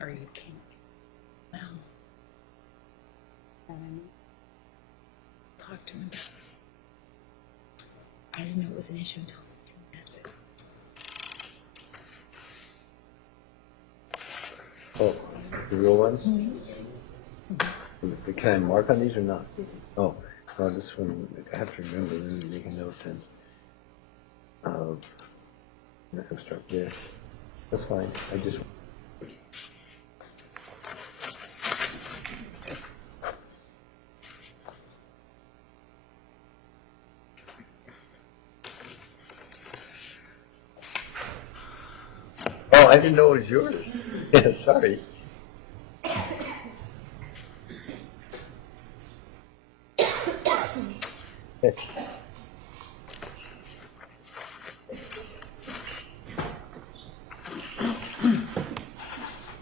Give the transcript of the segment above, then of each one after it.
Or you can't. Well, talk to him about it. I didn't know it was an issue until 2 minutes ago. Oh, the real ones? Can I mark on these or not? Oh, well, this one, I have to remember, let me make a note then. Of, I'll start there. That's fine, I just. Oh, I didn't know it was yours. Yeah, sorry.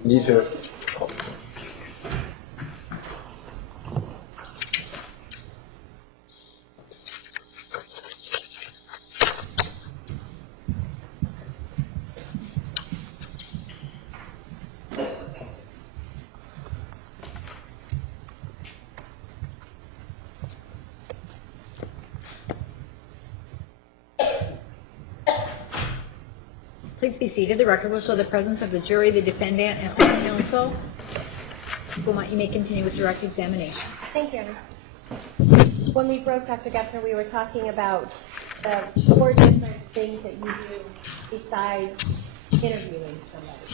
These are. Oh. Please be seated. The record will show the presence of the jury, the defendant, and all counsel. You may continue with direct examination. Thank you. When we broke, Dr. Geffner, we were talking about the 4 different things that you do besides interviewing somebody.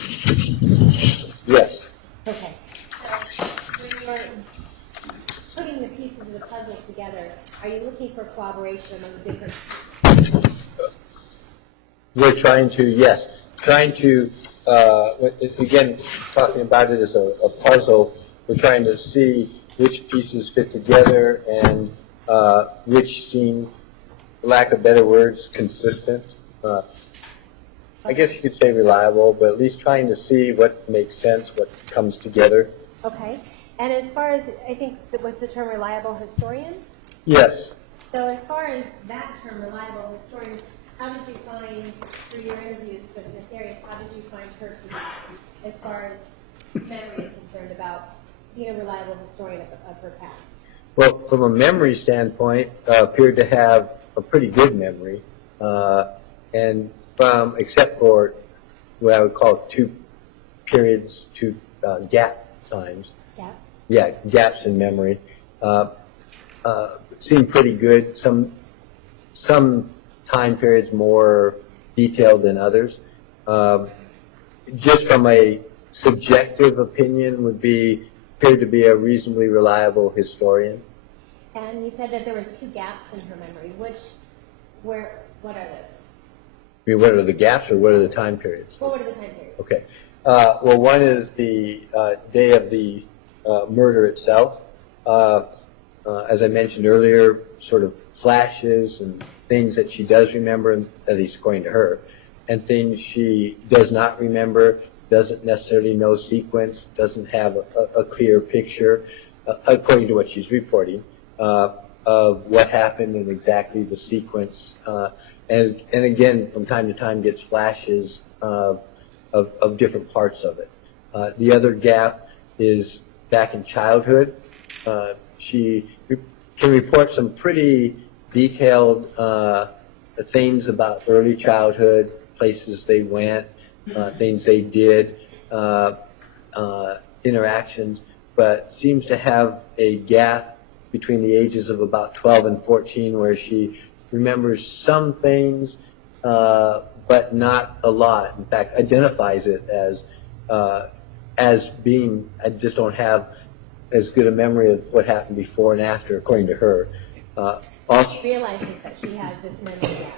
Yes. Okay. So when you're putting the pieces of the puzzle together, are you looking for cooperation among the different pieces? We're trying to, yes, again, talking about it as a puzzle, we're trying to see which pieces fit together and which seem, for lack of better words, consistent. I guess you could say reliable, but at least trying to see what makes sense, what comes together. Okay. And as far as, I think, was the term reliable historian? Yes. So as far as that term, reliable historian, how did you find, through your interviews with Ms. Arias, how did you find her to be, as far as memory is concerned, about being a reliable historian of her past? Well, from a memory standpoint, appeared to have a pretty good memory, and except for what I would call 2 periods, 2 gap times. Gaps? Yeah, gaps in memory. Seemed pretty good. Some time periods more detailed than others. Just from a subjective opinion, appeared to be a reasonably reliable historian. And you said that there was 2 gaps in her memory. What are those? I mean, what are the gaps or what are the time periods? Well, what are the time periods? Okay. Well, one is the day of the murder itself. As I mentioned earlier, sort of flashes and things that she does remember, at least according to her, and things she does not remember, doesn't necessarily know sequence, doesn't have a clear picture, according to what she's reporting, of what happened and exactly the sequence. And again, from time to time gets flashes of different parts of it. The other gap is back in childhood. She can report some pretty detailed things about early childhood, places they went, things they did, interactions, but seems to have a gap between the ages of about 12 and 14 where she remembers some things, but not a lot. In fact, identifies it as being, I just don't have as good a memory of what happened before and after, according to her. Also, She realizes that she has this memory gap.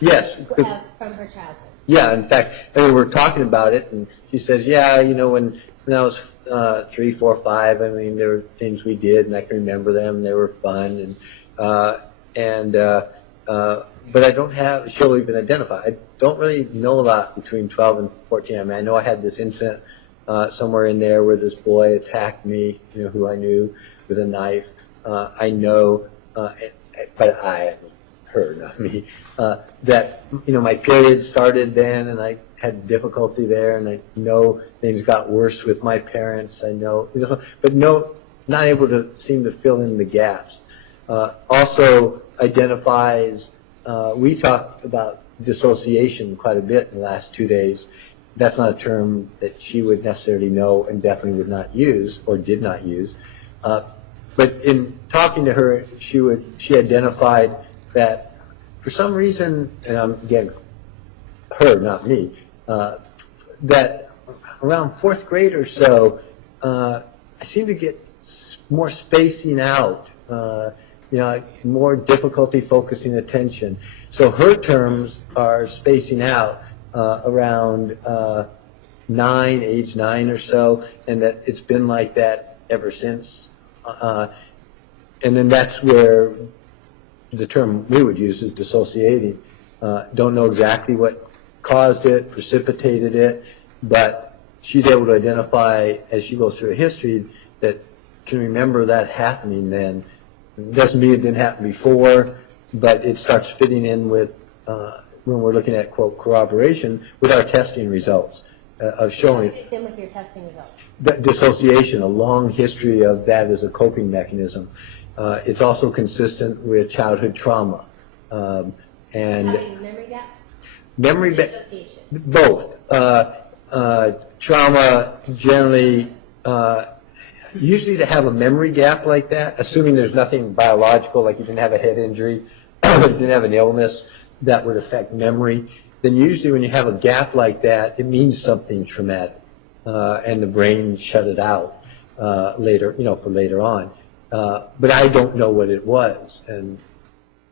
yes. From her childhood. Yeah, in fact, I mean, we're talking about it, and she says, yeah, you know, when I was 3, 4, 5, I mean, there were things we did, and I can remember them, and they were fun, but I don't have, she'll even identify. I don't really know a lot between 12 and 14. I mean, I know I had this incident somewhere in there where this boy attacked me, you know, who I knew, with a knife. I know, her, not me, that, you know, my period started then, and had difficulty there, and I know things got worse with my parents. I know, but not able to seem to fill in the gaps. Also identifies, we talked about dissociation quite a bit in the last 2 days. That's not a term that she would necessarily know and definitely would not use or did not use. But in talking to her, she identified that for some reason, and again, her, not me, that around 4th grade or so, I seem to get more spacing out, more difficulty focusing attention. So her terms are spacing out around age 9 or so, and that it's been like that ever since. And then that's where the term we would use is dissociating. Don't know exactly what caused it, precipitated it, but she's able to identify as she goes through a history that can remember that happening then. Doesn't mean it didn't happen before, but it starts fitting in with, when we're looking at, quote, corroboration, with our testing results of showing Fit in with your testing results. dissociation, a long history of that as a coping mechanism. It's also consistent with childhood trauma. And Having memory gaps? Dissociation. Both. Trauma generally, usually to have a memory gap like that, assuming there's nothing biological, like you didn't have a head injury, you didn't have an illness that would affect memory, then usually when you have a gap like that, it means something traumatic, and the brain shut it out later, for later on. But I don't know what it was, and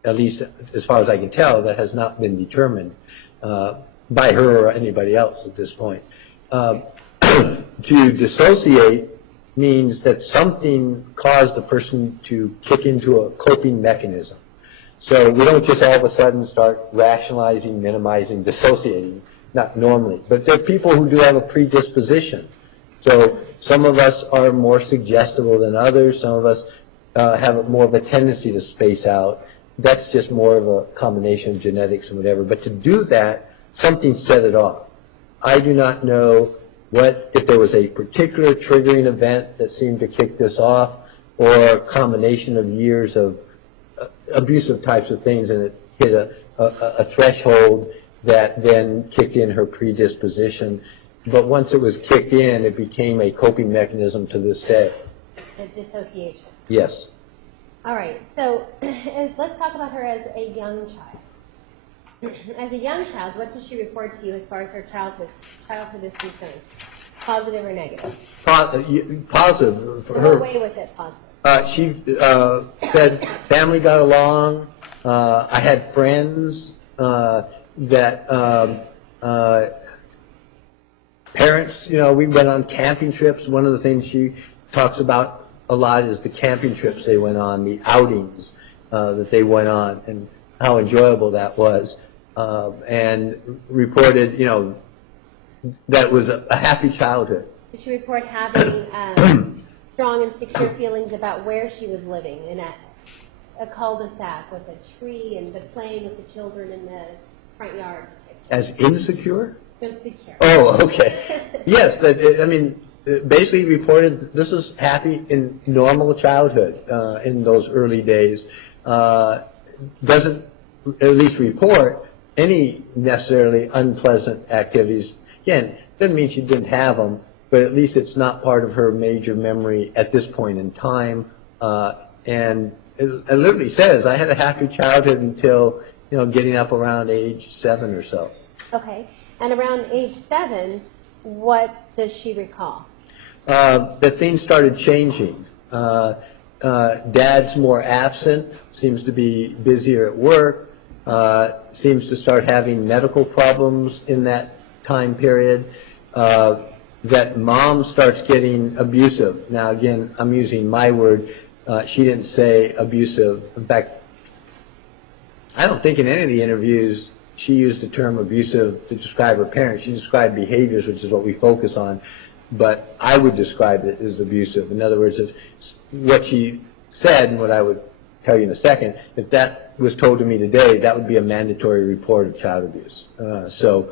at least as far as I can tell, that has not been determined by her or anybody else at this point. To dissociate means that something caused the person to kick into a coping mechanism. So we don't just all of a sudden start rationalizing, minimizing, dissociating, not normally. But there are people who do have a predisposition. So some of us are more suggestible than others. Some of us have more of a tendency to space out. That's just more of a combination of genetics and whatever. But to do that, something set it off. I do not know if there was a particular triggering event that seemed to kick this off, or a combination of years of abusive types of things, and it hit a threshold that then kicked in her predisposition. But once it was kicked in, it became a coping mechanism to this day. The dissociation. Yes. All right, so let's talk about her as a young child. As a young child, what does she report to you as far as her childhood is concerned? Positive or negative? Positive for In her. what way was it positive? She said family got along. I had friends that parents, we went on camping trips. One of the things she talks about a lot is the camping trips they went on, the outings that they went on, and how enjoyable that was. And reported, that was a happy childhood. Did she report having strong and secure feelings about where she was living, in a cul-de-sac with a tree, and playing with the children in the front yards? As insecure? No, secure. Oh, okay. Yes, basically reported that this was happy in normal childhood in those early days. Doesn't at least report any necessarily unpleasant activities. Again, doesn't mean she didn't have them, but at least it's not part of her major memory at this point in time. And it literally says, I had a happy childhood until, getting up around age 7 or so. Okay. And around age 7, what does she recall? That things started changing. Dad's more absent, seems to be busier at work, seems to start having medical problems in that time period. That mom starts getting abusive. Now, again, I'm using my word. She didn't say abusive. In fact, I don't think in any of the interviews she used the term abusive to describe her parents. She described behaviors, which is what we focus on. But I would describe it as abusive. In other words, what she said and what I would tell you in a second, if that was told to me today, that would be a mandatory report of child abuse. So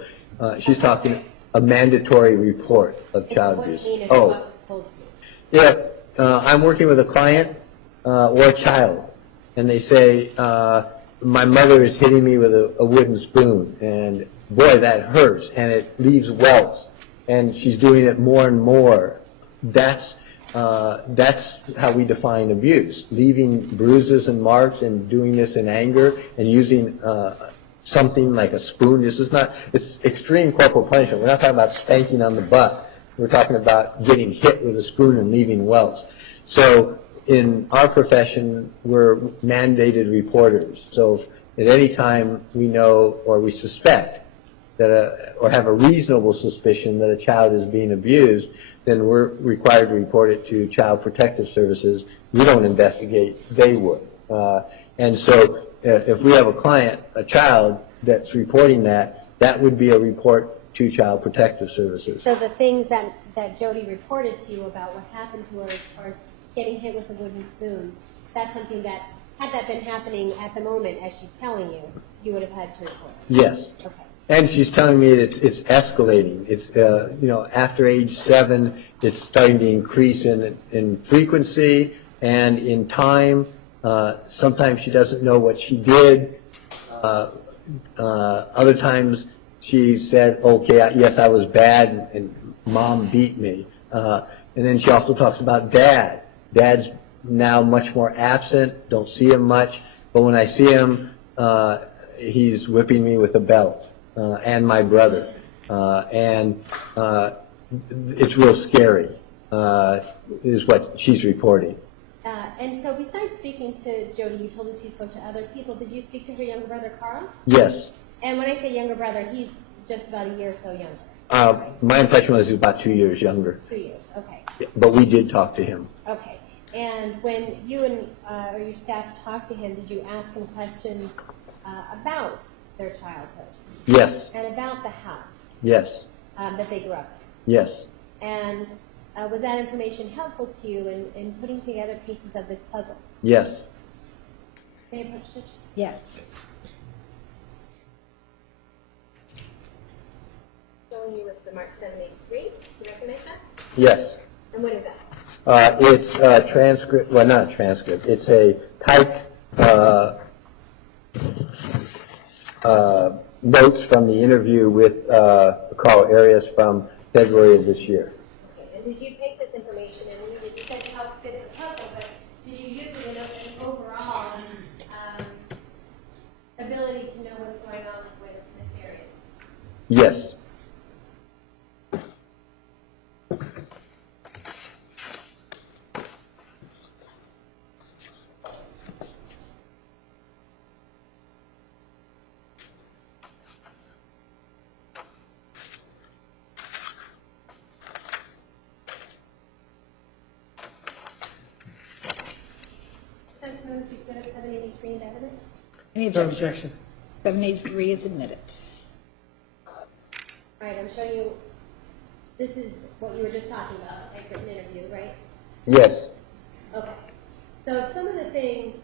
she's talking a mandatory report of child What do abuse. you mean if what was told to you? If I'm working with a client or a child, and they say, my mother is hitting me with a wooden spoon, and boy, that hurts, and it leaves welts, and she's doing it more and more, that's how we define abuse, leaving bruises and marks and doing this in anger and using something like a spoon. This is not, it's extreme corporal punishment. We're not talking about spanking on the butt. We're talking about getting hit with a spoon and leaving welts. So in our profession, we're mandated reporters. So if at any time we know or we suspect that or have a reasonable suspicion that a child is being abused, then we're required to report it to Child Protective Services. We don't investigate, they would. And so if we have a client, a child, that's reporting that, that would be a report to Child Protective Services. So the things that Jodi reported to you about what happened to her as far as getting hit with a wooden spoon, that's something that, had that been happening at the moment as she's telling you, you would have had to report? Yes. Okay. And she's telling me it's escalating. It's, after age 7, it's starting to increase in frequency and in time. Sometimes she doesn't know what she did. Other times she said, okay, yes, I was bad and mom beat me. And then she also talks about dad. Dad's now much more absent, don't see him much. But when I see him, he's whipping me with a belt. And my brother, and it's real scary, is what she's reporting. And so besides speaking to Jodi, you told us you spoke to other people. Did you speak to her younger brother, Carl? Yes. And when I say younger brother, he's just about a year or so younger. My impression was he was about 2 years younger. 2 years, okay. But we did talk to him. Okay. And when you and or your staff talked to him, did you ask him questions about their childhood? Yes. And about the house? Yes. That they grew up in? Yes. And was that information helpful to you in putting together pieces of this puzzle? Yes. May I approach Stitch? Yes. Showing you with the March 783. Do you recognize that? Yes. And what is that? It's a transcript, well, not a transcript, it's a typed notes from the interview with Carl Arias from February of this year. Okay. And did you take this information and you said to help fit the puzzle, but did you use it in an overall ability to know what's going on with Miss Arias? Yes. Defense notice exhibit 783 in evidence. Any No objection? objection. 783 is admitted. All right, I'm showing you, this is what you were just talking about, a written interview, right? Yes. Okay. So some of the things,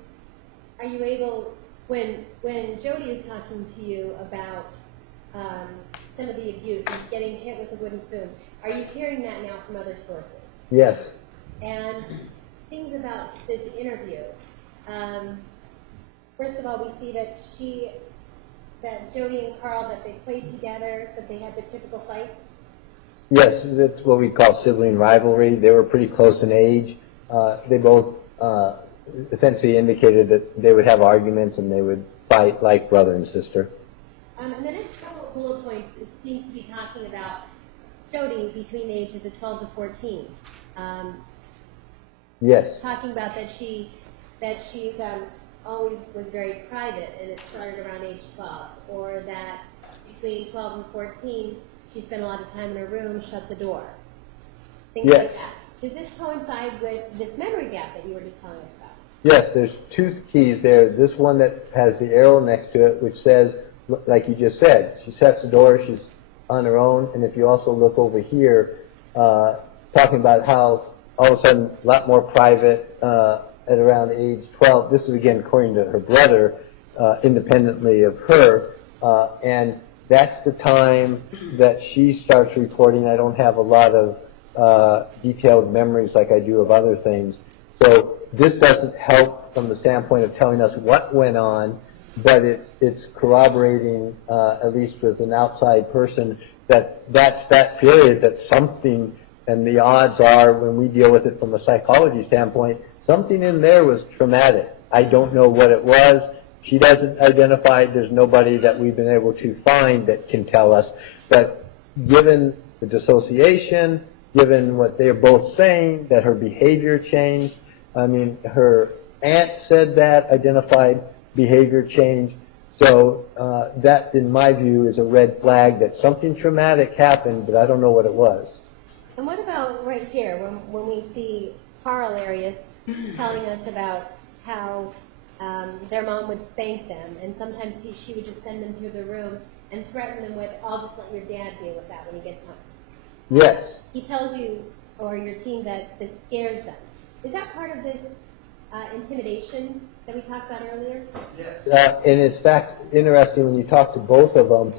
are you able, when Jodi is talking to you about some of the abuse and getting hit with a wooden spoon, are you hearing that now from other sources? Yes. And things about this interview. First of all, we see that Jodi and Carl, that they played together, that they had the typical fights. Yes, that's what we call sibling rivalry. They were pretty close in age. They both essentially indicated that they would have arguments and they would fight like brother and sister. And the next couple of bullet points seems to be talking about Jodi between the ages of 12 to 14. Yes. Talking about that she's always was very private and it started around age 12, or that between 12 and 14 she spent a lot of time in her room, shut the door. Things like Yes. that. Does this coincide with this memory gap that you were just telling us about? Yes, there's two keys there. This one that has the arrow next to it, which says, like you just said, she shuts the door, she's on her own. And if you also look over here, talking about how all of a sudden a lot more private at around age 12. This is again according to her brother, independently of her, and that's the time that she starts reporting. I don't have a lot of detailed memories like I do of other things. So this doesn't help from the standpoint of telling us what went on, but it's corroborating, at least with an outside person, that's that period that something, and the odds are when we deal with it from a psychology standpoint, something in there was traumatic. I don't know what it was. She doesn't identify it. There's nobody that we've been able to find that can tell us. But given the dissociation, given what they're both saying, that her behavior changed, I mean, her aunt said that, identified behavior change. So that, in my view, is a red flag that something traumatic happened, but I don't know what it was. And what about right here, when we see Carl Arias telling us about how their mom would spank them, and sometimes she would just send them to the room and threaten them with, I'll just let your dad deal with that when he gets home. Yes. He tells you, or your team, that this scares them. Is that part of this intimidation that we talked about earlier? Yes. And it's fact interesting when you talk to both of them,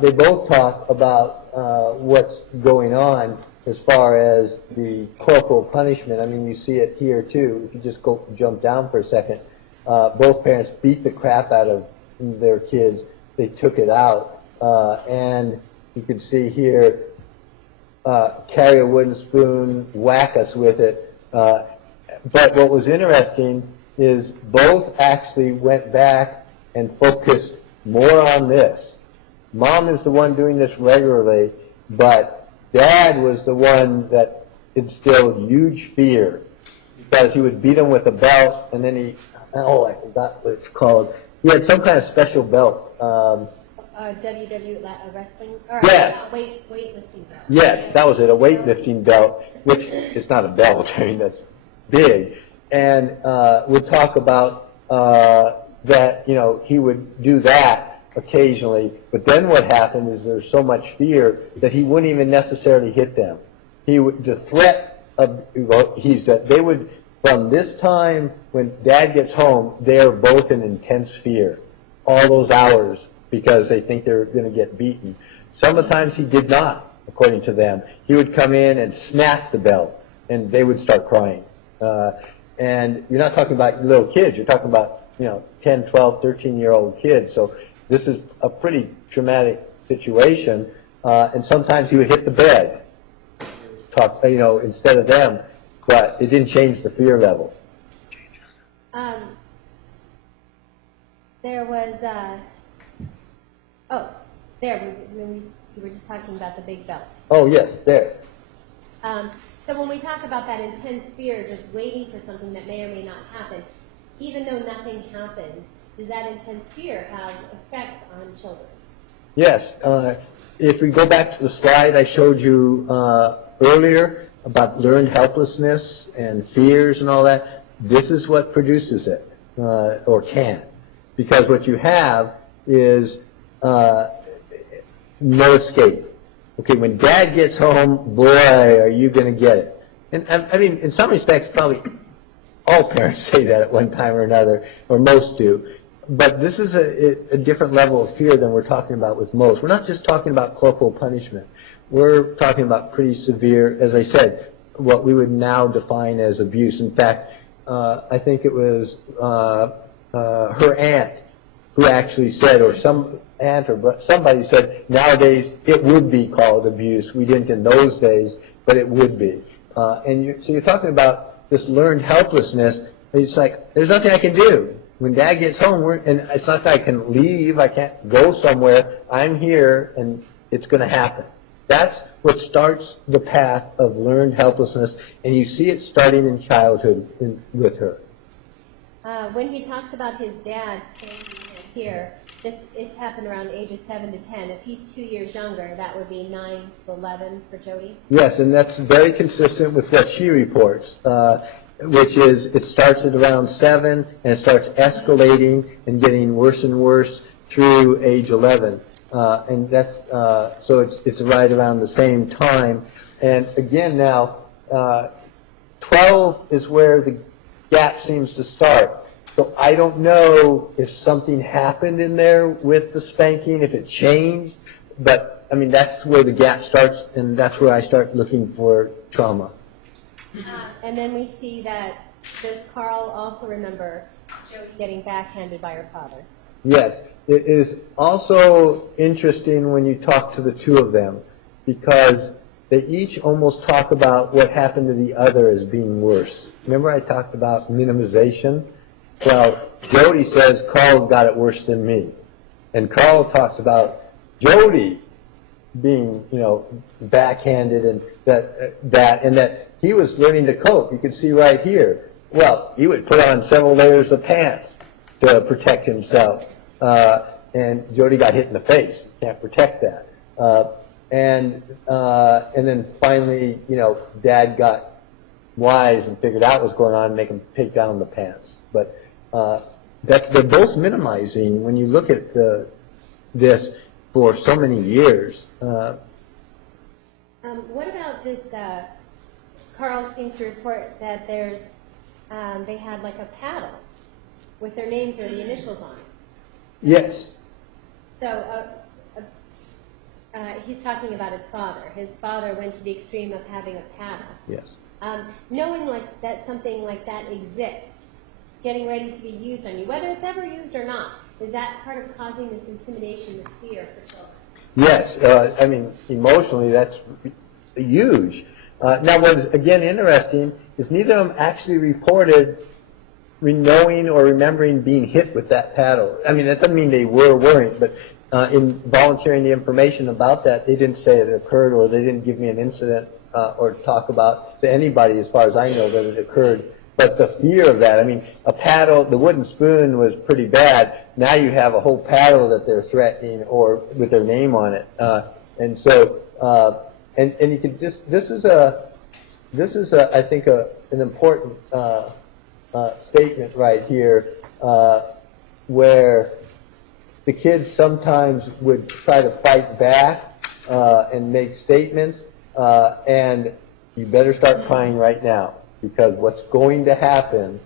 they both talk about what's going on as far as the corporal punishment. I mean, you see it here too. If you just jump down for a second, both parents beat the crap out of their kids. They took it out, and you can see here, carry a wooden spoon, whack us with it. But what was interesting is both actually went back and focused more on this. Mom is the one doing this regularly, but Dad was the one that instilled huge fear, because he would beat him with a belt, and then I forgot what it's called. He had some kind of special belt. Wrestling? Or, Yes. Weightlifting belt. Yes, that was it, a weightlifting belt, which is not a belt, I mean, that's big. And we'll talk about that, you know, he would do that occasionally, but then what happened is there's so much fear that he wouldn't even necessarily hit them. He would, the threat of, they would, from this time when Dad gets home, they're both in intense fear, all those hours, because they think they're going to get beaten. Sometimes he did not, according to them. He would come in and snap the belt, and they would start crying. And you're not talking about little kids. You're talking about, 10, 12, 13-year-old kids. So this is a pretty traumatic situation. And sometimes he would hit the bed, instead of them. But it didn't change the fear level. There was, we were just talking about the big belt. Oh, yes, there. So when we talk about that intense fear, just waiting for something that may or may not happen, even though nothing happens, does that intense fear have effects on children? Yes. If we go back to the slide I showed you earlier about learned helplessness and fears and all that, this is what produces it, or can. Because what you have is no escape. Okay, when Dad gets home, boy, are you going to get it. And I mean, in some respects, probably all parents say that at one time or another, or most do. But this is a different level of fear than we're talking about with most. We're not just talking about corporal punishment. We're talking about pretty severe, as I said, what we would now define as abuse. In fact, I think it was her aunt who actually said, or some aunt or somebody said, nowadays it would be called abuse. We didn't in those days, but it would be. So you're talking about this learned helplessness. It's like, there's nothing I can do. When Dad gets home, and it's not that I can leave, I can't go somewhere. I'm here, and it's going to happen. That's what starts the path of learned helplessness, and you see it starting in childhood with her. When he talks about his dad standing here, this happened around ages 7 to 10. If he's 2 years younger, that would be 9 to 11 for Jodi? Yes, and that's very consistent with what she reports, which is it starts at around 7, and it starts escalating and getting worse and worse through age 11. And that's, so it's right around the same time. And again now, 12 is where gap seems to start. So I don't know if something happened in there with the spanking, if it changed, but I mean, that's where the gap starts, and that's where I start looking for trauma. And then we see that, does Carl also remember Jodi getting backhanded by her father? Yes, it is also interesting when you talk to the two of them, because they each almost talk about what happened to the other as being worse. Remember I talked about minimization? Well, Jodi says Carl got it worse than me. And Carl talks about Jodi being, backhanded, and that he was learning to cope. You can see right here. Well, he would put on several layers of pants to protect himself. And Jodi got hit in the face. Can't protect that. And then finally, Dad got wise and figured out what was going on and make him take down the pants. But they're both minimizing when you look at this for so many years. What about this? Carl seems to report that they had like a paddle with their names or the initials on it. Yes. So he's talking about his father. His father went to the extreme of having a paddle. Yes. Knowing that something like that exists, getting ready to be used on you, whether it's ever used or not, is that part of causing this intimidation, this fear for children? Yes. I mean, emotionally, that's huge. Now, what's again interesting is neither of them actually reported knowing or remembering being hit with that paddle. I mean, that doesn't mean they were or weren't, but in volunteering the information about that, they didn't say it occurred, or they didn't give me an incident or talk about to anybody, as far as I know, that it occurred. But the fear of that, I mean, a paddle, the wooden spoon was pretty bad. Now you have a whole paddle that they're threatening, or with their name on it. And so, and you can just, this is I think an important statement right here, where the kids sometimes would try to fight back and make statements, and you better start crying right now, because what's going to happen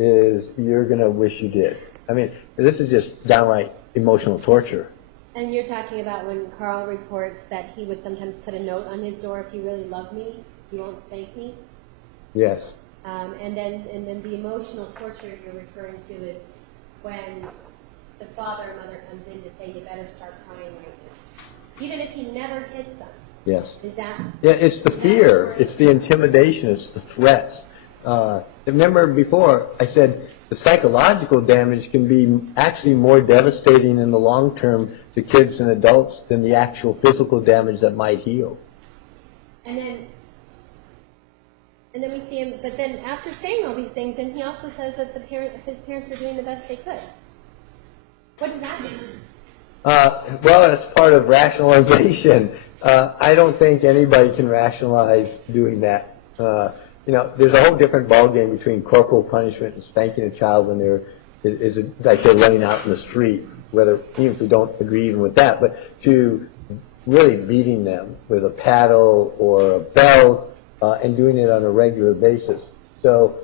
is you're going to wish you did. I mean, this is just downright emotional torture. And you're talking about when Carl reports that he would sometimes put a note on his door, if you really love me, you won't spank me? Yes. And then the emotional torture you're referring to is when the father or mother comes in to say, you better start crying right now. Even if he never hits them. Yes. Is that? Yeah, it's the fear, it's the intimidation, it's the threats. Remember before I said the psychological damage can be actually more devastating in the long term to kids and adults than the actual physical damage that might heal. And then we see him, but then after saying all these things, then he also says that his parents were doing the best they could. What does that mean? Well, it's part of rationalization. I don't think anybody can rationalize doing that. There's a whole different ballgame between corporal punishment and spanking a child when it's like they're running out in the street, even if we don't agree even with that, but to really beating them with a paddle or a belt and doing it on a regular basis. So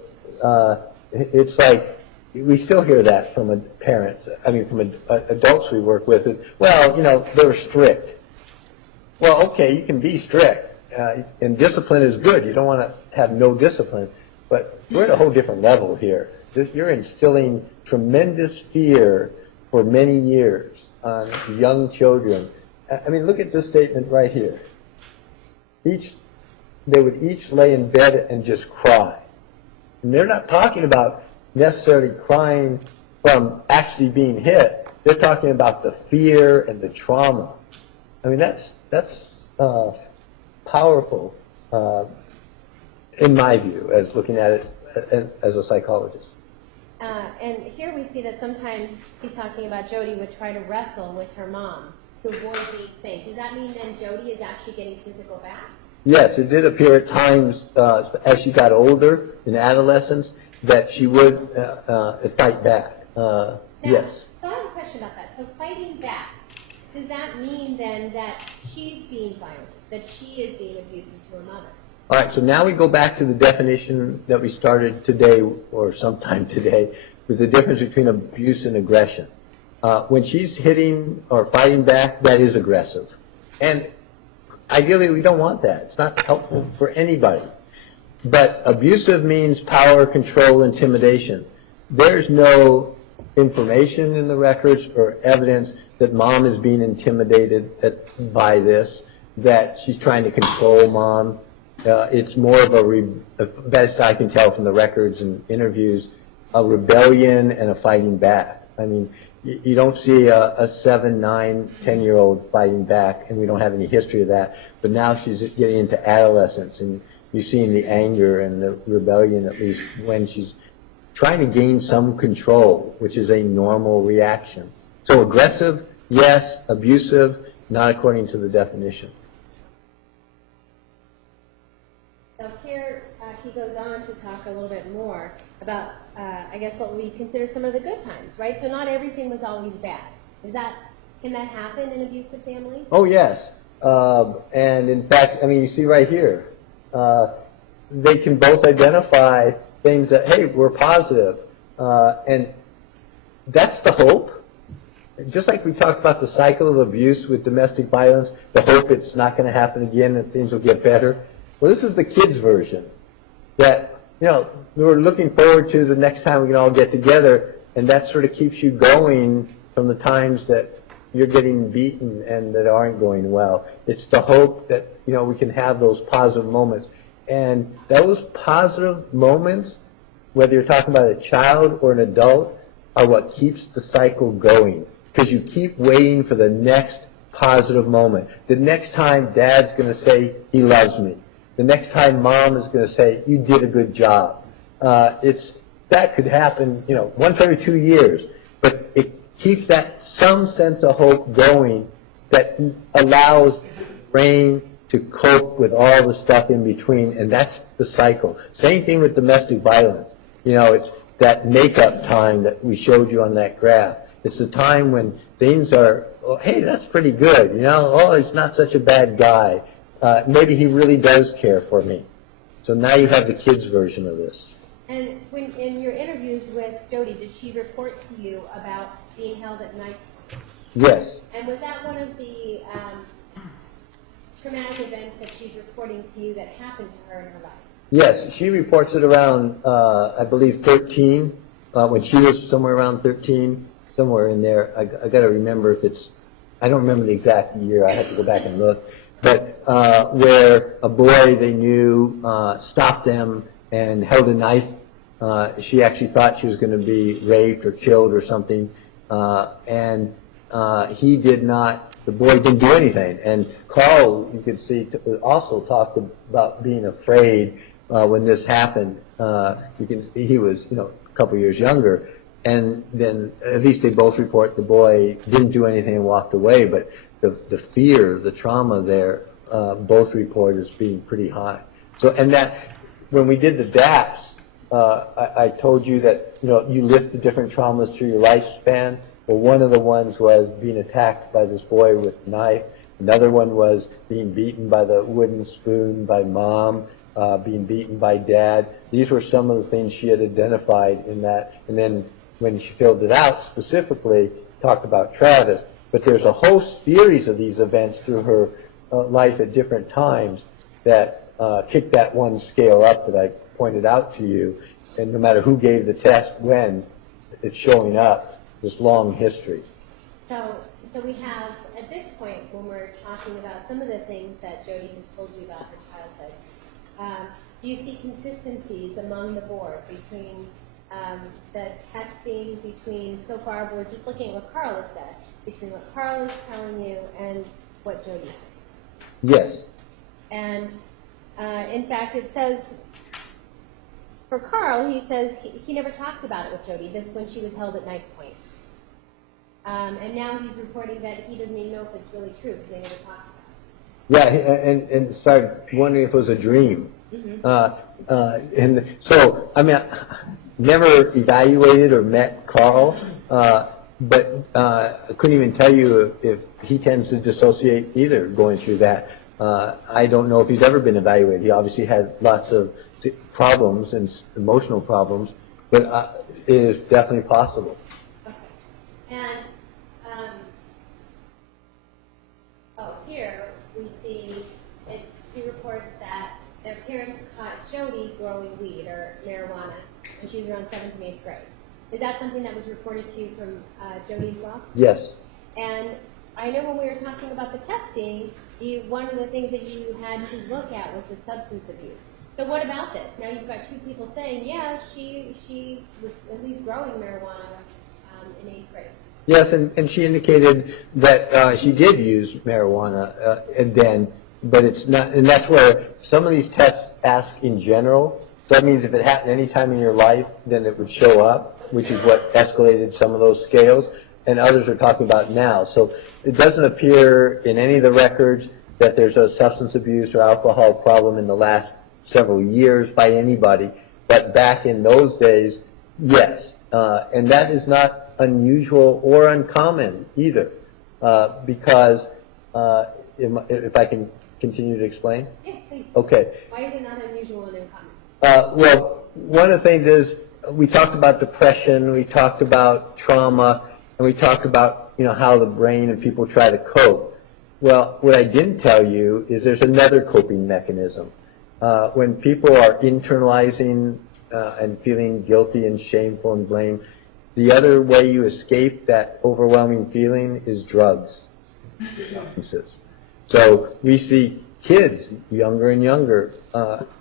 it's like, we still hear that from parents, from adults we work with, they're strict. Well, okay, you can be strict, and discipline is good. You don't want to have no discipline, but we're at a whole different level here. You're instilling tremendous fear for many years on young children. Look at this statement right here. They would each lay in bed and just cry. And they're not talking about necessarily crying from actually being hit. They're talking about the fear and the trauma. That's powerful, in my view, as looking at it as a psychologist. And here we see that sometimes he's talking about Jodi would try to wrestle with her mom to avoid being spanked. Does that mean then Jodi is actually getting physical back? Yes, it did appear at times as she got older in adolescence that she would fight back. Yes. So I have a question about that. So fighting back, does that mean then that she's being violent, that she is being abusive to her mother? All right, so now we go back to the definition that we started today, or sometime today, with the difference between abuse and aggression. When she's hitting or fighting back, that is aggressive. And ideally, we don't want that. It's not helpful for anybody. But abusive means power, control, intimidation. There's no information in the records or evidence that mom is being intimidated by this, that she's trying to control mom. It's more of best I can tell from the records and interviews, a rebellion and a fighting back. I mean, you don't see a 7, 9, 10-year-old fighting back, and we don't have any history of that. But now she's getting into adolescence, and you're seeing the anger and the rebellion, at least when she's trying to gain some control, which is a normal reaction. So aggressive, yes. Abusive, not according to the definition. So here he goes on to talk a little bit more about, I guess, what we consider some of the good times, right? So not everything was always bad. Can that happen in abusive families? Oh, yes. And in fact, I mean, you see right here, they can both identify things that, hey, we're positive. And that's the hope. Just like we talked about the cycle of abuse with domestic violence, the hope it's not going to happen again, that things will get better. Well, this is the kids' version. That, we're looking forward to the next time we can all get together, and that sort of keeps you going from the times that you're getting beaten and that aren't going well. It's the hope that, we can have those positive moments. And those positive moments, whether you're talking about a child or an adult, are what keeps the cycle going. Because you keep waiting for the next positive moment. The next time dad's going to say, he loves me. The next time mom is going to say, you did a good job. That could happen, once every 2 years. But it keeps that some sense of hope going that allows the brain to cope with all the stuff in between, and that's the cycle. Same thing with domestic violence. It's that makeup time that we showed you on that graph. It's the time when things are, oh, hey, that's pretty good, oh, he's not such a bad guy. Maybe he really does care for me. So now you have the kids' version of this. And when in your interviews with Jodi, did she report to you about being held at night? Yes. And was that one of the traumatic events that she's reporting to you that happened to her in her life? Yes, she reports it around, I believe, 13, when she was somewhere around 13, somewhere in there. I got to remember if it's, I don't remember the exact year, I have to go back and look, but where a boy they knew stopped them and held a knife. She actually thought she was going to be raped or killed or something, and he did not. The boy didn't do anything. And Carl, you could see, also talked about being afraid when this happened. He was, a couple years younger. And then at least they both report the boy didn't do anything and walked away. But the fear, the trauma there, both report as being pretty high. So, and that, when we did the DAPS, I told you that, you list the different traumas through your lifespan. Well, one of the ones was being attacked by this boy with a knife. Another one was being beaten by the wooden spoon by mom, being beaten by dad. These were some of the things she had identified in that. And then when she filled it out specifically, talked about Travis. But there's a whole series of these events through her life at different times that kicked that one scale up that I pointed out to you. And no matter who gave the test when, it's showing up. This long history. So we have, at this point, when we're talking about some of the things that Jodi has told you about her childhood, do you see consistencies among the board between the testing, so far we're just looking at what Carl has said, between what Carl is telling you and what Jodi said? Yes. And in fact, it says, for Carl, he says he never talked about it with Jodi, this when she was held at knife point. And now he's reporting that he doesn't even know if it's really true because they never talked about it. Yeah, and started wondering if it was a dream. Mm-hmm. And so, I mean, I never evaluated or met Carl, but I couldn't even tell you if he tends to dissociate either going through that. I don't know if he's ever been evaluated. He obviously had lots of problems and emotional problems, but it is definitely possible. Okay. And, here we see he reports that their parents caught Jodi growing weed or marijuana when she was around 7th and 8th grade. Is that something that was reported to you from Jodi as well? Yes. And I know when we were talking about the testing, one of the things that you had to look at was the substance abuse. So what about this? Now you've got two people saying, yeah, she was at least growing marijuana in 8th grade. Yes, and she indicated that she did use marijuana and then, but it's not, and that's where some of these tests ask in general. So that means if it happened any time in your life, then it would show up, which is what escalated some of those scales, and others are talking about now. So it doesn't appear in any of the records that there's a substance abuse or alcohol problem in the last several years by anybody, but back in those days, yes. And that is not unusual or uncommon either, because if I can continue to explain? Yes, please. Okay. Why is it not unusual and uncommon? Well, one of the things is we talked about depression, we talked about trauma, and we talked about how the brain and people try to cope. Well, what I didn't tell you is there's another coping mechanism. When people are internalizing and feeling guilty and shameful and blame, the other way you escape that overwhelming feeling is drugs. So we see kids, younger and younger,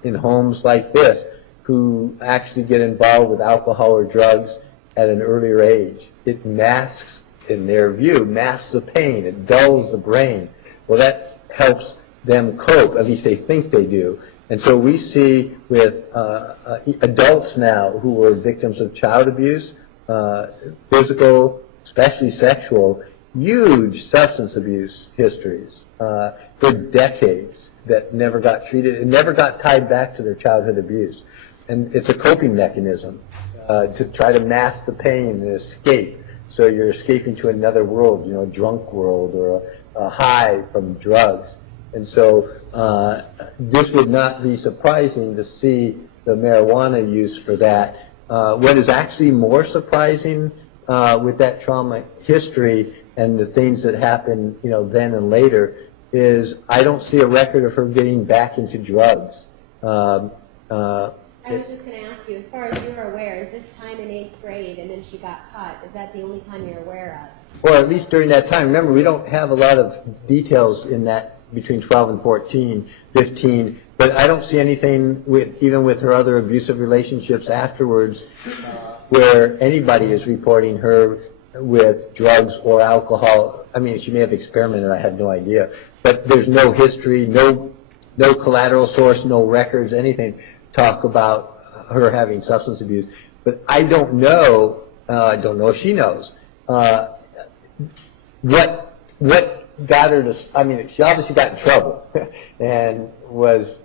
in homes like this, who actually get involved with alcohol or drugs at an earlier age. It masks, in their view, masks the pain. It dulls the brain. Well, that helps them cope. At least they think they do. And so we see with adults now who were victims of child abuse, physical, especially sexual, huge substance abuse histories for decades that never got treated and never got tied back to their childhood abuse. And it's a coping mechanism to try to mask the pain and escape. So you're escaping to another world, a drunk world or a high from drugs. And so this would not be surprising to see the marijuana use for that. What is actually more surprising with that trauma history and the things that happened, then and later, is I don't see a record of her getting back into drugs. I was just going to ask you, as far as you're aware, is this time in 8th grade and then she got caught, is that the only time you're aware of? Or at least during that time. Remember, we don't have a lot of details in that between 12 and 14, 15, but I don't see anything even with her other abusive relationships afterwards where anybody is reporting her with drugs or alcohol. I mean, she may have experimented, I have no idea, but there's no history, no collateral source, no records, anything talk about her having substance abuse. But I don't know if she knows what got her to, I mean, she obviously got in trouble and was,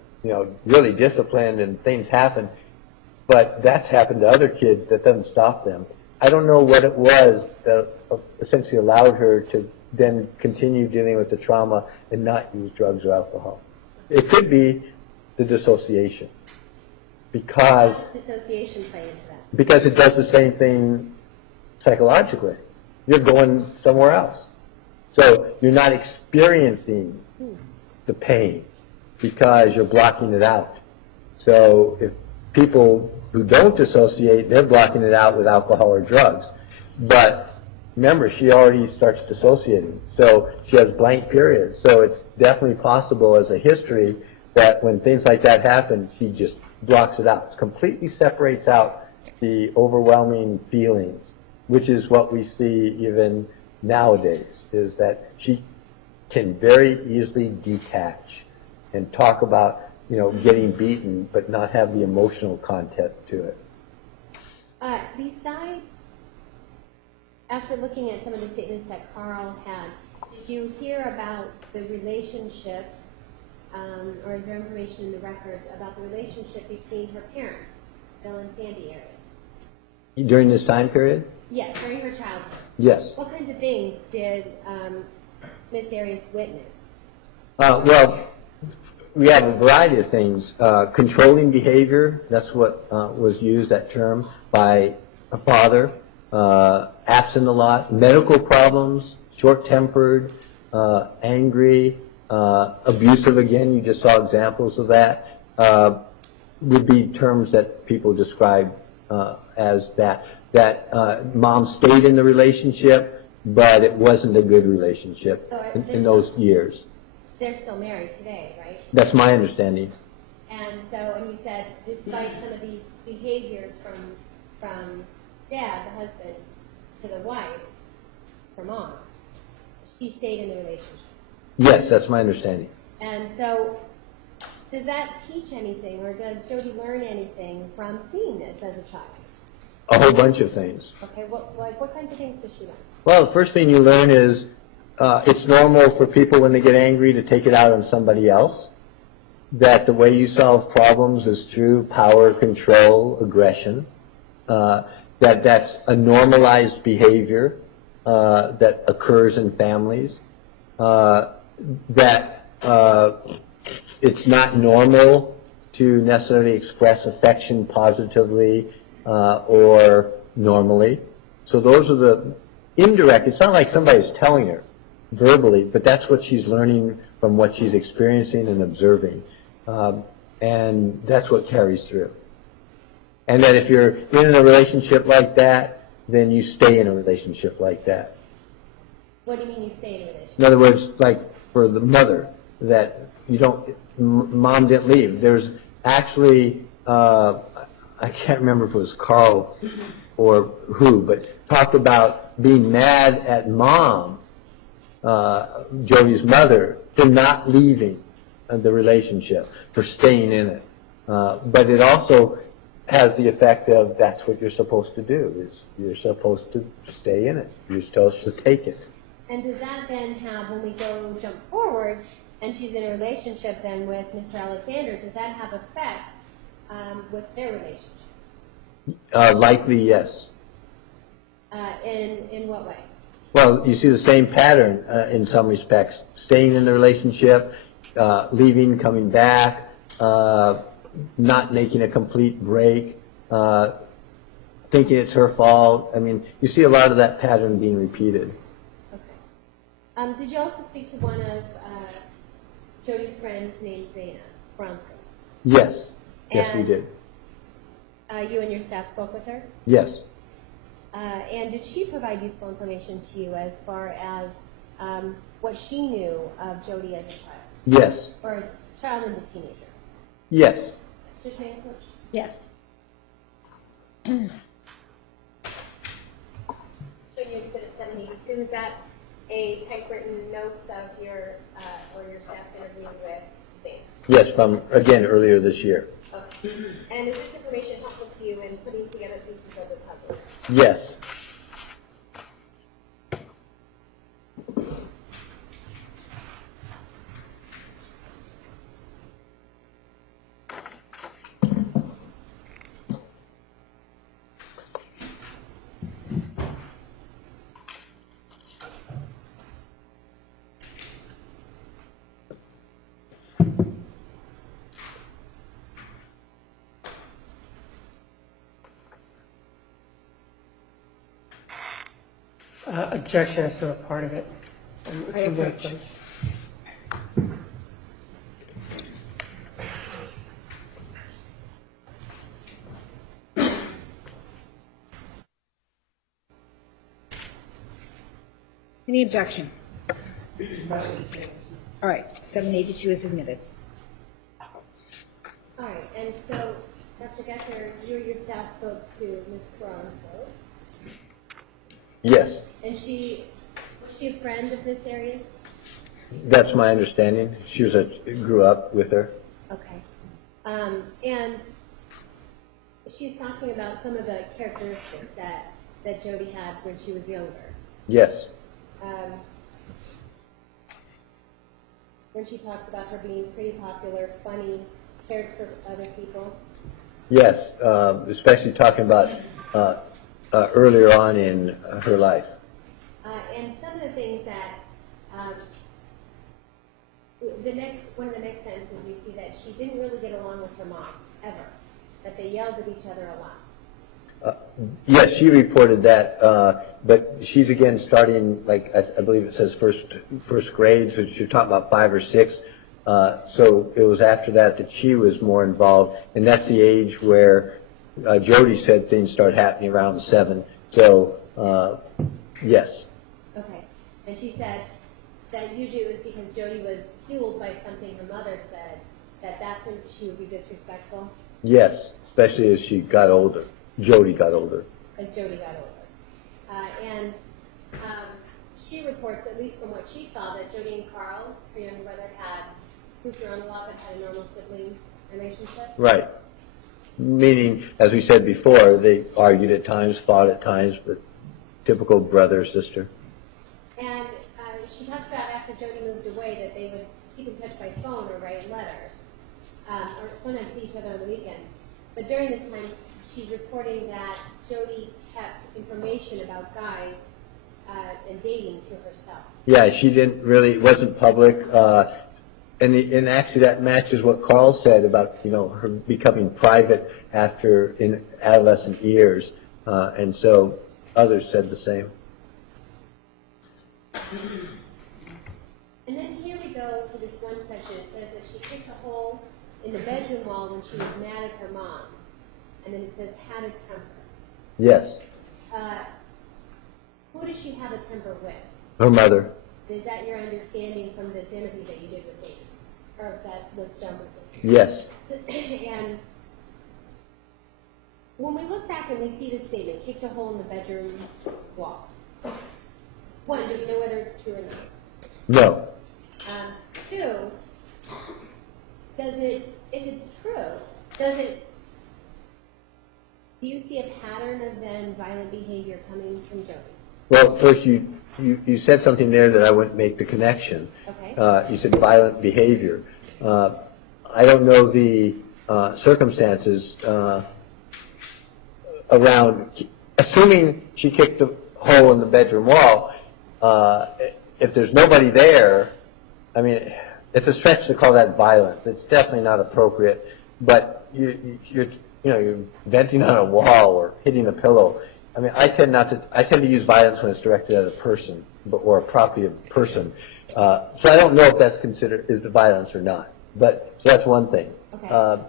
really disciplined and things happened, but that's happened to other kids. That doesn't stop them. I don't know what it was that essentially allowed her to then continue dealing with the trauma and not use drugs or alcohol. It could be the dissociation, because How does dissociation play into that? Because it does the same thing psychologically. You're going somewhere else. So you're not experiencing the pain because you're blocking it out. So if people who don't dissociate, they're blocking it out with alcohol or drugs. But remember, she already starts dissociating. So she has blank periods. So it's definitely possible as a history that when things like that happen, she just blocks it out. It completely separates out the overwhelming feelings, which is what we see even nowadays, is that she can very easily detach and talk about, getting beaten, but not have the emotional content to it. Besides, after looking at some of the statements that Carl had, did you hear about the relationship, or is there information in the records about the relationship between her parents, Bill and Sandy Arias? During this time period? Yes, during her childhood. Yes. What kinds of things did Miss Arias witness? Well, we have a variety of things. Controlling behavior, that's what was used, that term, by a father. Absent a lot. Medical problems, short-tempered, angry, abusive, again, you just saw examples of that, would be terms that people describe as that. Mom stayed in the relationship, but it wasn't a good relationship in those years. They're still married today, right? That's my understanding. And so, and you said, despite some of these behaviors from dad, the husband, to the wife, her mom, she stayed in the relationship. Yes, that's my understanding. And so, does that teach anything, or does Jodi learn anything from seeing this as a child? A whole bunch of things. Okay, what kinds of things does she learn? Well, the first thing you learn is it's normal for people when they get angry to take it out on somebody else. That the way you solve problems is through power, control, aggression. That's a normalized behavior that occurs in families. That it's not normal to necessarily express affection positively or normally. So those are the indirect, it's not like somebody's telling her verbally, but that's what she's learning from what she's experiencing and observing. And that's what carries through. And that if you're in a relationship like that, then you stay in a relationship like that. What do you mean you stay in a relationship? In other words, like for the mother, that you don't, mom didn't leave. There's actually, I can't remember if it was Carl or who, but talked about being mad at mom, Jodi's mother, for not leaving the relationship, for staying in it. But it also has the effect of that's what you're supposed to do, is you're supposed to stay in it. You're supposed to take it. And does that then have, when we jump forward, and she's in a relationship then with Mr. Alexander, does that have effects with their relationship? Likely, yes. In what way? Well, you see the same pattern in some respects. Staying in the relationship, leaving, coming back, not making a complete break, thinking it's her fault. I mean, you see a lot of that pattern being repeated. Okay. Did you also speak to one of Jodi's friends named Zaina Bronsko? Yes. Yes, we did. You and your staff spoke with her? Yes. And did she provide useful information to you as far as what she knew of Jodi as a child? Yes. Or as a child and a teenager? Yes. Judge Mankiewicz? Yes. Showing you Exhibit 782, is that a typewritten notes of your or your staff's interview with Zaina? Yes, from, again, earlier this year. Okay. And is this information helpful to you in putting together pieces of the puzzle? Yes. Objection as to a part of it. Right approach. Any objection? All right, 782 is admitted. All right, and so, Dr. Gecker, you or your staff spoke to Ms. Bronsko, Yes. and was she a friend of Ms. Arias? That's my understanding. She was grew up with her. Okay. And she's talking about some of the characteristics that Jodi had when she was younger. Yes. When she talks about her being pretty popular, funny, cared for other people. Yes, especially talking about earlier on in her life. And some of the things that the next one of the next sentences, we see that she didn't really get along with her mom, ever. That they yelled at each other a lot. Yes, she reported that, but she's again starting, like, I believe it says first grade, so she's talking about 5 or 6. So it was after that she was more involved, and that's the age where Jodi said things start happening around 7. So, yes. Okay. And she said that usually it was because Jodi was fueled by something her mother said, that's when she would be disrespectful? Yes, especially as she got older. Jodi got older. As Jodi got older. And she reports, at least from what she saw, that Jodi and Carl, her younger brother, had hooped around a lot but had a normal sibling relationship. Right. Meaning, as we said before, they argued at times, fought at times, but typical brother or sister. And she talks about after Jodi moved away that they would keep in touch by phone or write letters, or sometimes see each other on the weekends. But during this time, she's reporting that Jodi kept information about guys and dating to herself. Yeah, she didn't really, it wasn't public. And actually that matches what Carl said about, her becoming private after in adolescent years. And so others said the same. And then here we go to this one section. It says that she kicked a hole in the bedroom wall when she was mad at her mom. And then it says, had a temper. Yes. Who does she have a temper with? Her mother. Is that your understanding from this interview that you did with Zane? Or that was done with Zane? Yes. And when we look back and we see this statement, kicked a hole in the bedroom wall. One, do we know whether it's true or not? No. 2, if it's true, do you see a pattern of then violent behavior coming from Jodi? Well, first you said something there that I wouldn't make the connection. Okay. You said violent behavior. I don't know the circumstances around, assuming she kicked a hole in the bedroom wall, if there's nobody there, I mean, it's a stretch to call that violent. It's definitely not appropriate, but you're venting on a wall or hitting a pillow. I mean, I tend to use violence when it's directed at a person, or a property of a person. So I don't know if that's considered is the violence or not. But so that's one thing. Okay.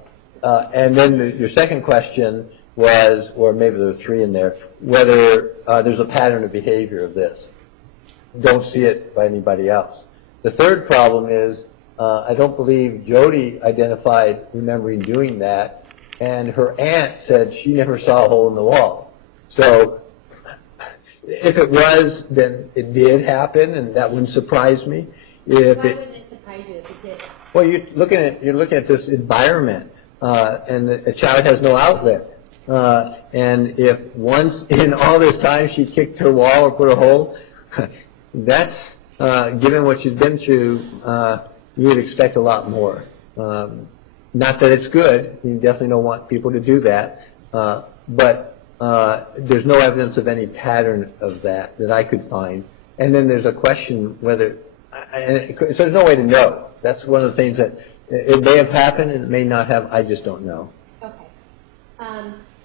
And then your second question was, or maybe there were 3 in there, whether there's a pattern of behavior of this. Don't see it by anybody else. The third problem is I don't believe Jodi identified remembering doing that, and her aunt said she never saw a hole in the wall. So if it was, then it did happen, and that wouldn't surprise me. Why wouldn't it surprise you if it did? Well, you're looking at this environment, and a child has no outlet. And if once in all this time she kicked her wall or put a hole, that's given what she's been through, you would expect a lot more. Not that it's good. You definitely don't want people to do that. But there's no evidence of any pattern of that I could find. And then there's a question whether, so there's no way to know. That's one of the things that it may have happened and it may not have. I just don't know. Okay.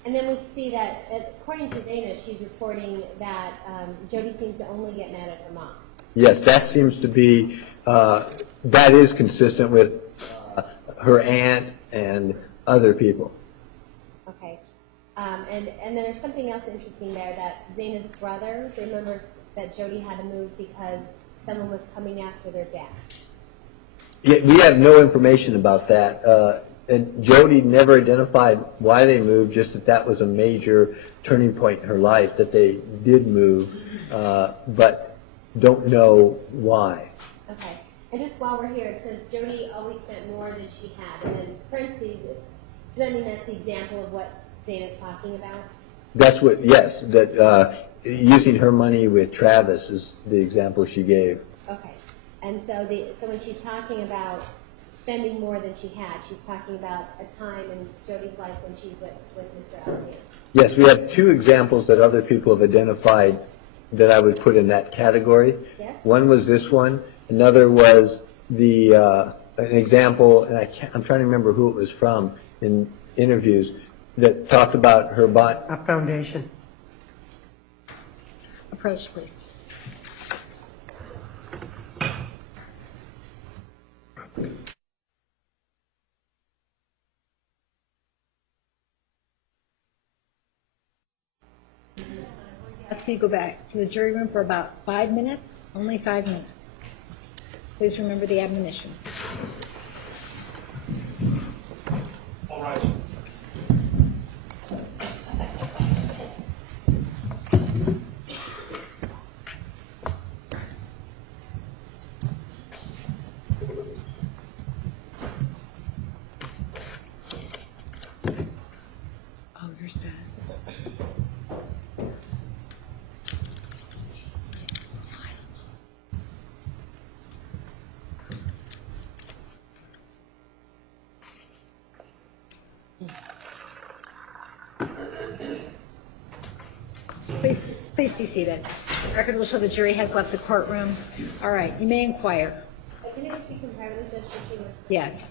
And then we see that, according to Zana, she's reporting that Jodi seems to only get mad at her mom. Yes, that seems to be, that is consistent with her aunt and other people. Okay. And there's something else interesting there, that Zana's brother remembers that Jodi had to move because someone was coming after their dad. Yeah, we have no information about that. And Jodi never identified why they moved, just that was a major turning point in her life, that they did move, but don't know why. Okay. And just while we're here, it says Jodi always spent more than she had. And then parentheses, does that mean that's the example of what Zana's talking about? That's what, yes, that using her money with Travis is the example she gave. Okay. And so when she's talking about spending more than she had, she's talking about a time in Jodi's life when she's with Mr. Alexander. Yes, we have 2 examples that other people have identified that I would put in that category. Yes. One was this one. Another was the an example, and I'm trying to remember who it was from in interviews, that talked about her body. A foundation. Approach, please. Ask you to go back to the jury room for about 5 minutes, only 5 minutes. Please remember the admonition. All right. Oh, there's that. Please be seated. The record will show the jury has left the courtroom. All right, you may inquire. Can I speak in private, Judge, if she was? Yes.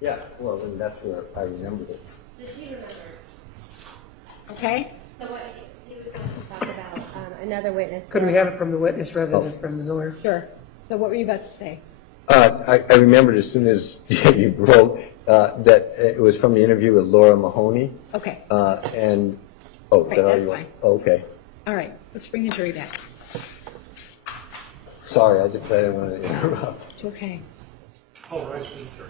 Yeah, well, then that's where I remembered it. Does she remember? Okay? So what he was going to talk about, another witness. Could we have it from the witness rather than from the lawyer? Sure. So what were you about to say? I remembered as soon as you broke that it was from the interview with Laura Mahoney. Okay. And, oh, Right, is that all that's you want? fine. Okay. All right, let's bring the jury back. Sorry, I didn't want to interrupt. It's okay. All rise for the jury.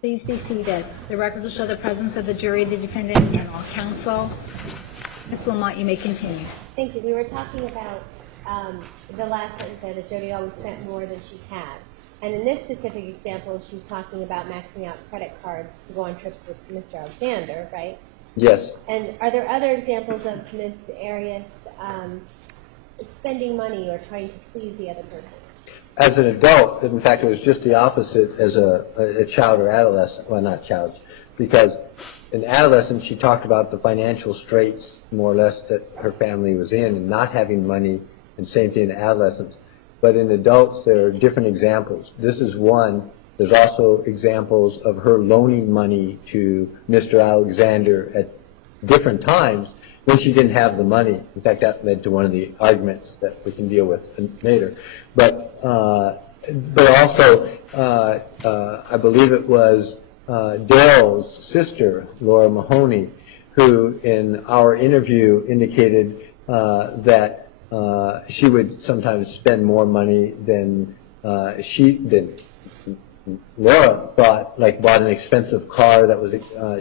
Please be seated. The record will show the presence of the jury, the defendant, and all counsel. Ms. Wilmot, you may continue. Thank you. We were talking about the last sentence there, that Jodi always spent more than she had. And in this specific example, she's talking about maxing out credit cards to go on trips with Mr. Alexander, right? Yes. And are there other examples of Ms. Arias spending money or trying to please the other person? As an adult, in fact, it was just the opposite as a child or adolescent. Well, not child, because in adolescence, she talked about the financial straits, more or less, that her family was in and not having money, and same thing in adolescence. But in adults, there are different examples. This is one There's also examples of her loaning money to Mr. Alexander at different times when she didn't have the money. In fact, that led to one of the arguments that we can deal with later. But also, I believe it was Dale's sister, Laura Mahoney, who in our interview indicated that she would sometimes spend more money than Laura thought, like bought an expensive car that was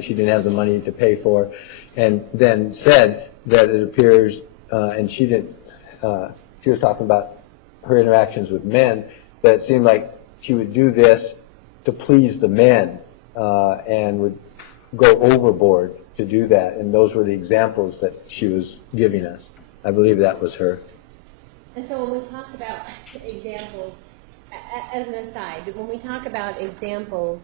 she didn't have the money to pay for, and then said that it appears, and she didn't, she was talking about her interactions with men, that it seemed like she would do this to please the men and would go overboard to do that, and those were the examples that she was giving us. I believe that was her. And so when we talk about examples, as an aside, when we talk about examples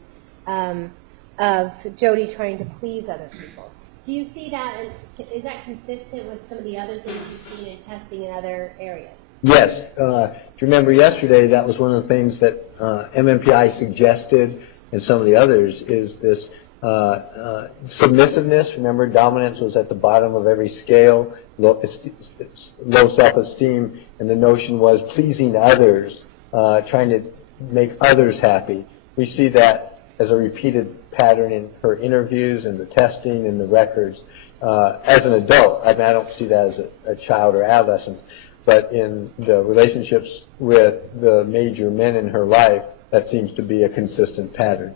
of Jodi trying to please other people, do you see that, is that consistent with some of the other things you've seen in testing in other areas? Yes. If you remember yesterday, that was one of the things that MMPI suggested, and some of the others, is this submissiveness. Remember, dominance was at the bottom of every scale, low self-esteem, and the notion was pleasing others, trying to make others happy. We see that as a repeated pattern in her interviews and the testing and the records. As an adult, I mean, I don't see that as a child or adolescent, but in the relationships with the major men in her life, that seems to be a consistent pattern.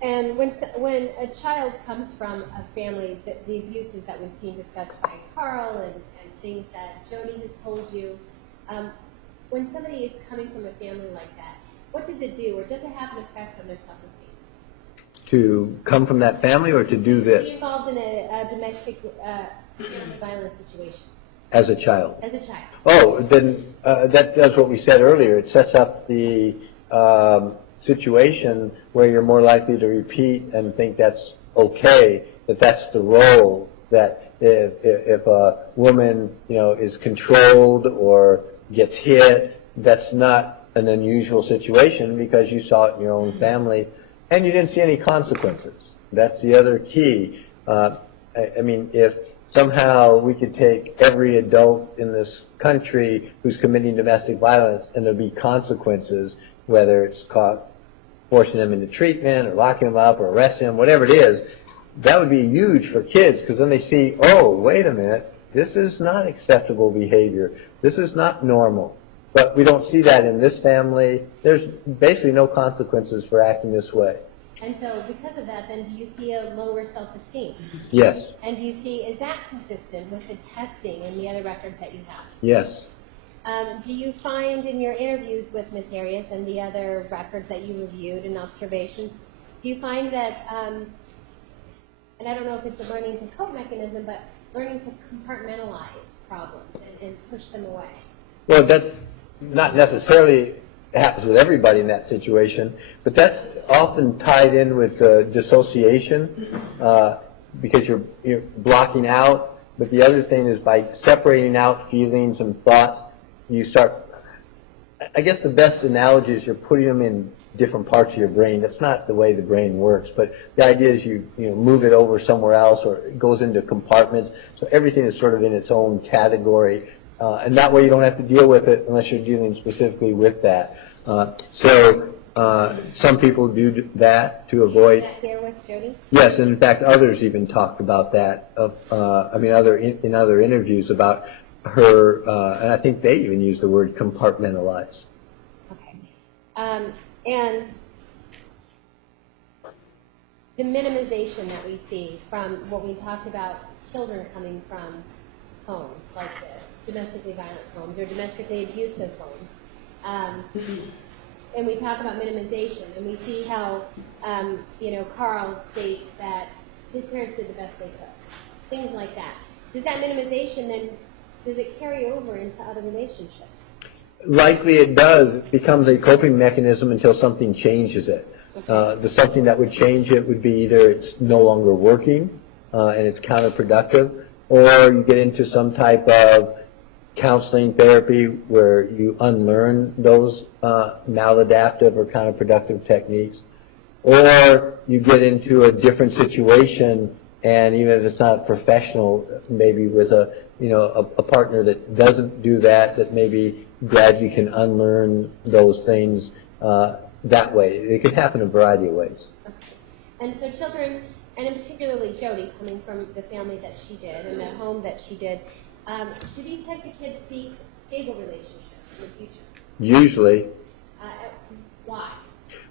And when a child comes from a family, the abuses that we've seen discussed by Carl and things that Jodi has told you, when somebody is coming from a family like that, what does it do, or does it have an effect on their self-esteem? To come from that family, or to do this? Be involved in a domestic family violence situation. As a child? As a child. Oh, then that does what we said earlier. It sets up the situation where you're more likely to repeat and think that's okay, that that's the role, that if a woman, is controlled or gets hit, that's not an unusual situation because you saw it in your own family and you didn't see any consequences. That's the other key. I mean, if somehow we could take every adult in this country who's committing domestic violence and there'd be consequences, whether it's forcing them into treatment or locking them up or arresting them, whatever it is, that would be huge for kids, because then they see, oh, wait a minute, this is not acceptable behavior. This is not normal. But we don't see that in this family. There's basically no consequences for acting this way. And so because of that, then do you see a lower self-esteem? Yes. And do you see, is that consistent with the testing and the other records that you have? Yes. Do you find in your interviews with Ms. Arias and the other records that you reviewed and observations, do you find that, and I don't know if it's a learning to cope mechanism, but learning to compartmentalize problems and push them away? Well, that's not necessarily happens with everybody in that situation, but that's often tied in with dissociation because you're blocking out. But the other thing is by separating out feelings and thoughts, you start, I guess the best analogy is you're putting them in different parts of your brain. That's not the way the brain works, but the idea is you move it over somewhere else, or it goes into compartments, so everything is sort of in its own category, and that way you don't have to deal with it unless you're dealing specifically with that. So some people do that to avoid. Is that here with Jodi? Yes, and in fact others even talked about that, in other interviews about her, and I think they even used the word compartmentalize. Okay. And the minimization that we see from what we talked about, children coming from homes like this, domestically violent homes or domestically abusive homes, and we talk about minimization, and we see how, Carl states that his parents did the best they could, things like that. Does that minimization then, does it carry over into other relationships? Likely it does. It becomes a coping mechanism until something changes it. Okay. The something that would change it would be either it's no longer working and it's counterproductive, or you get into some type of counseling therapy where you unlearn those maladaptive or counterproductive techniques, or you get into a different situation, and even if it's not professional, maybe with a partner that doesn't do that, that maybe gradually can unlearn those things that way. It can happen in a variety of ways. Okay. And so children, and in particularly Jodi, coming from the family that she did and the home that she did, do these types of kids seek stable relationships in the future? Usually. Why?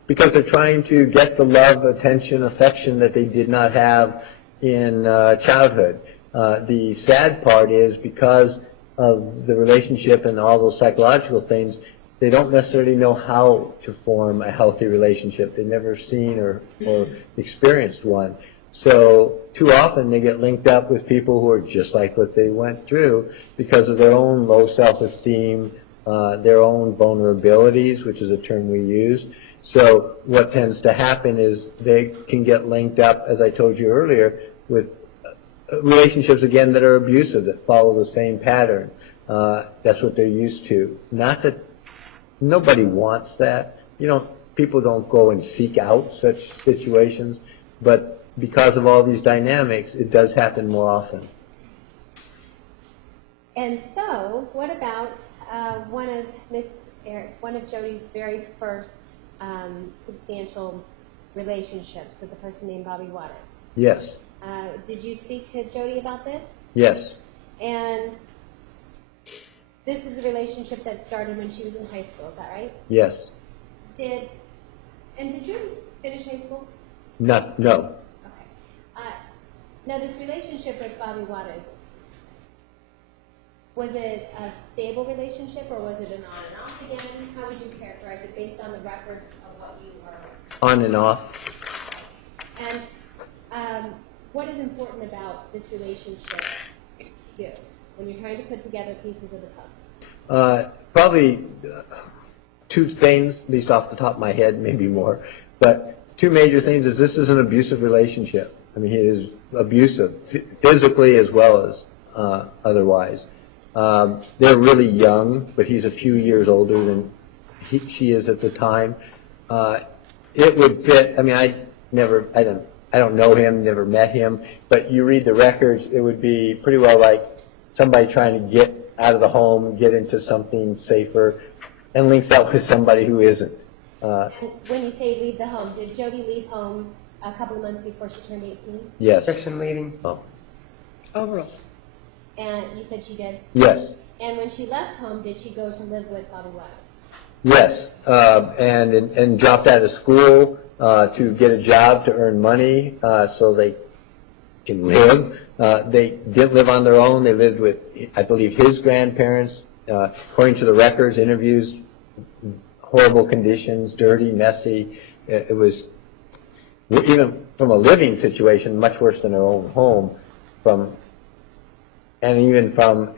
Because they're trying to get the love, attention, affection that they did not have in childhood. The sad part is because of the relationship and all those psychological things, they don't necessarily know how to form a healthy relationship. They've never seen or experienced one. So too often they get linked up with people who are just like what they went through because of their own low self-esteem, their own vulnerabilities, which is a term we use. So what tends to happen is they can get linked up, as I told you earlier, with relationships, again, that are abusive, that follow the same pattern. That's what they're used to. Not that nobody wants that. People don't go and seek out such situations, but because of all these dynamics, it does happen more often. And so, what about one of Jodi's very first substantial relationships with a person named Bobby Waters? Yes. Did you speak to Jodi about this? Yes. And this is a relationship that started when she was in high school, is that right? Yes. Did Jodi finish high school? No. Okay. Now, this relationship with Bobby Waters, was it a stable relationship or was it an on and off again? How would you characterize it based on the records of what you are? On and off. And what is important about this relationship to you when you're trying to put together pieces of the puzzle? Probably two things, at least off the top of my head, maybe more. But two major things is this is an abusive relationship. I mean, he is abusive, physically as well as otherwise. They're really young, but he's a few years older than she is at the time. It would fit. I mean, I don't know him, never met him, but you read the records, it would be pretty well like somebody trying to get out of the home, get into something safer, and links up with somebody who isn't. And when you say leave the home, did Jodi leave home a couple of months before she turned 18? Yes. Section leading. Oh. Overall. And you said she did? Yes. And when she left home, did she go to live with Bobby Waters? Yes, and dropped out of school to get a job to earn money so they can live. They didn't live on their own. They lived with, I believe, his grandparents. According to the records, interviews, horrible conditions, dirty, messy. It was, even from a living situation, much worse than their own home, and even from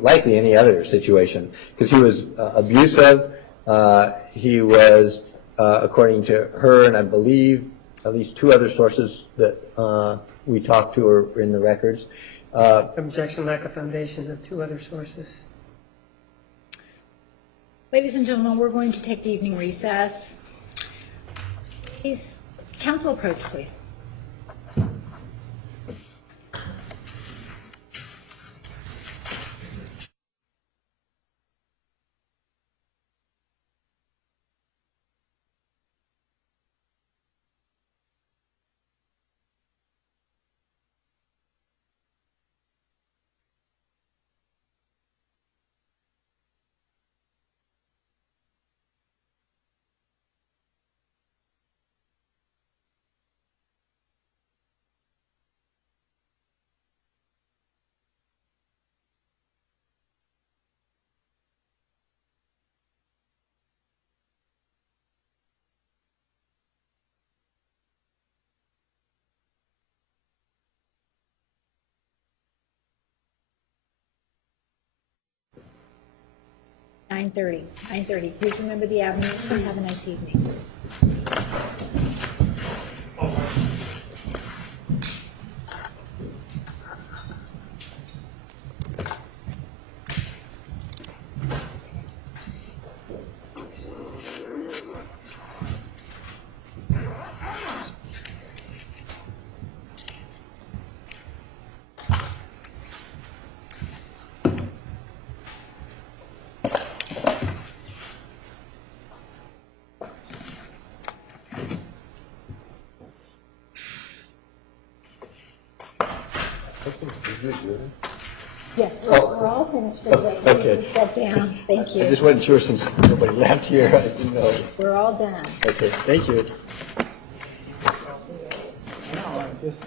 likely any other situation, because he was abusive. He was, according to her, and I believe at least two other sources that we talked to are in the records. Objection, lack of foundation of two other sources. Ladies and gentlemen, we're going to take the evening recess. Please, council approach, please. Nine thirty. Please remember the admonition and have a nice evening. All rise. Yes, Oh. we're all finished for today. You Okay. can step down. Thank I you. just wasn't sure since nobody left here. I didn't know. We're all done. Okay, thank you. No, I just